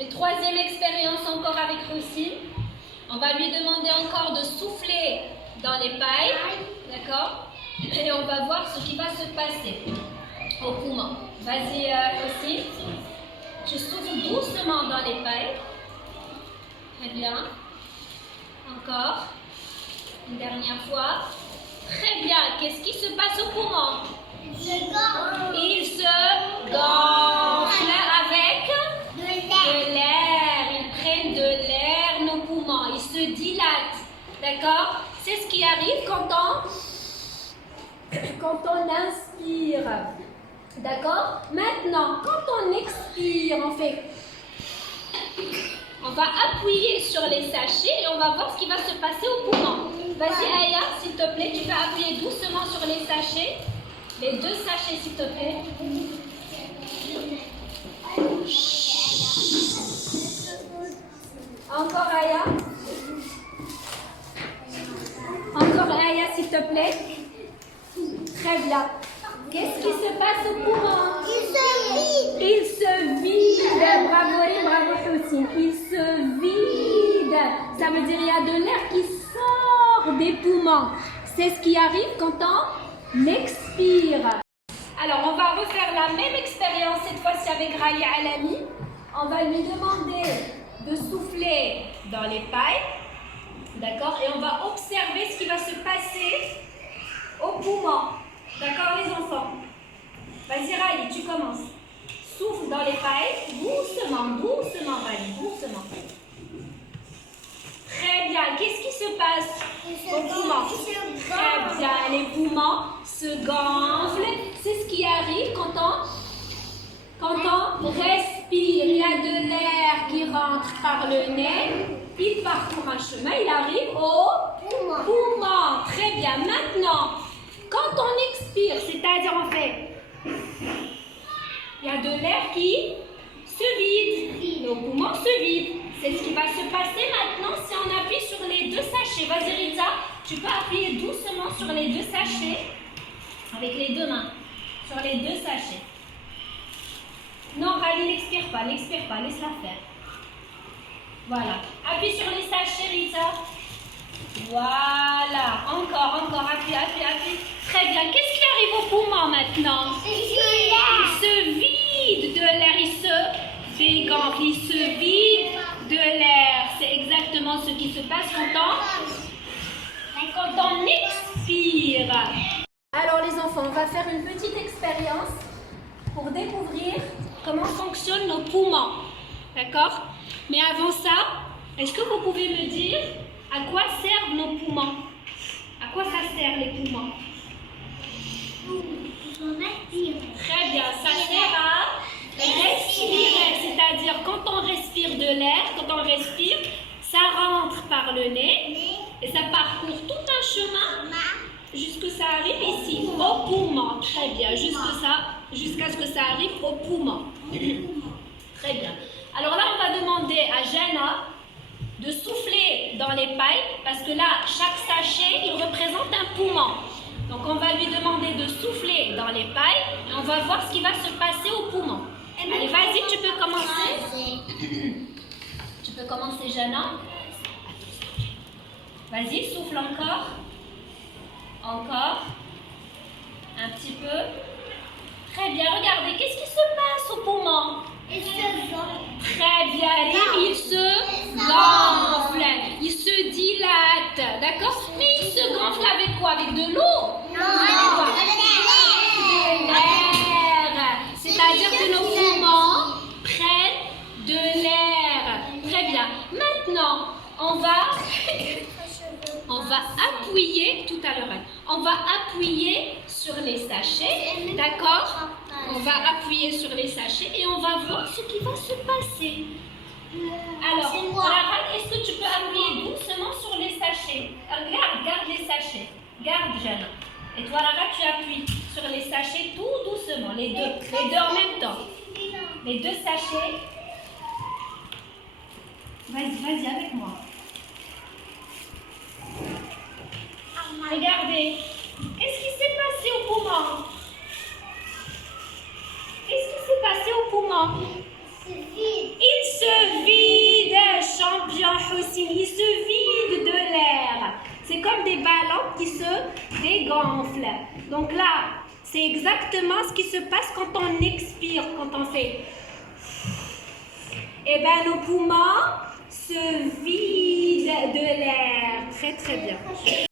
Une troisième expérience encore avec Rosine. On va lui demander encore de souffler dans les pailles. D'accord? Et on va voir ce qui va se passer au poumon. Vas-y, Rosine. Tu souffles doucement dans les pailles. Très bien. Encore. Une dernière fois. Très bien. Qu'est-ce qui se passe au poumon? Il se gonfle avec de l'air. Ils prennent de l'air, nos poumons. Ils se dilatent. D'accord? C'est ce qui arrive quand on inspire. D'accord? Maintenant, quand on expire, on va appuyer sur les sachets et on va voir ce qui va se passer au poumon. Vas-y Aya, s'il te plaît, tu vas appuyer doucement sur les sachets. Les 2 sachets, s'il te plaît. Encore Aya. Encore Aya, s'il te plaît. Très bien. Qu'est-ce qui se passe au poumon? Il se vide. Bravo Ri, bravo Houssine. Il se vide. Ça veut dire qu'il y a de l'air qui sort des poumons. C'est ce qui arrive quand on expire. Alors, on va refaire la même expérience cette fois-ci avec Raya Alami. On va lui demander de souffler dans les pailles. D'accord? Et on va observer ce qui va se passer au poumon. D'accord, les enfants? Vas-y, Raya, tu commences. Souffle dans les pailles. Doucement, doucement, Raya, doucement. Très bien. Qu'est-ce qui se passe au poumon? Très bien. Les poumons se gonflent. C'est ce qui arrive quand on respire. Il y a de l'air qui rentre par le nez. Il parcourt un chemin. Il arrive au poumon. Très bien. Maintenant, quand on expire, c'est-à-dire il y a de l'air qui se vide. Nos poumons se vident. C'est ce qui va se passer maintenant si on appuie sur les 2 sachets. Vas-y Rita, tu peux appuyer doucement sur les 2 sachets avec les 2 mains. Sur les 2 sachets. Non, Rally, n'expire pas, laisse-la faire. Voilà. Appuie sur les sachets, Rita. Voilà. Encore, appuie. Très bien. Qu'est-ce qui arrive au poumon maintenant? Il se vide de l'air, il se dégonfle, il se vide de l'air. C'est exactement ce qui se passe quand on expire. Alors les enfants, on va faire une petite expérience pour découvrir comment fonctionnent nos poumons. D'accord? Mais avant ça, est-ce que vous pouvez me dire à quoi servent nos poumons? À quoi ça sert les poumons? Très bien, ça sert à respirer, c'est-à-dire quand on respire de l'air, ça rentre par le nez et ça parcourt tout un chemin jusqu'à ce que ça arrive ici, au poumon. Très bien, jusqu'à ce que ça arrive au poumon. Très bien. Alors là, on va demander à Jana de souffler dans les pailles parce que là, chaque sachet, il représente un poumon. Donc on va lui demander de souffler dans les pailles et on va voir ce qui va se passer au poumon. Allez, vas-y, tu peux commencer. Tu peux commencer, Jana. Vas-y, souffle encore. Encore. Un petit peu. Très bien, regardez, qu'est-ce qui se passe au poumon? Très bien, il se gonfle, il se dilate, d'accord? Mais il se gonfle avec quoi? Avec de l'eau? Non, de l'air. C'est-à-dire que nos poumons prennent de l'air. Très bien. Maintenant, on va appuyer, tout à l'heure, on va appuyer sur les sachets, d'accord? On va appuyer sur les sachets et on va voir ce qui va se passer. Alors, Lara, est-ce que tu peux appuyer doucement sur les sachets? Garde les sachets. Garde, Jana. Et toi, Lara, tu appuies sur les sachets tout doucement, les deux en même temps. Les 2 sachets. Vas-y avec moi. Regardez. Qu'est-ce qui s'est passé au poumon? Qu'est-ce qui s'est passé au poumon? Il se dégonfle. Donc là, c'est exactement ce qui se passe quand on expire, quand on fait. Eh bien, nos poumons se vident de l'air. Très, très bien.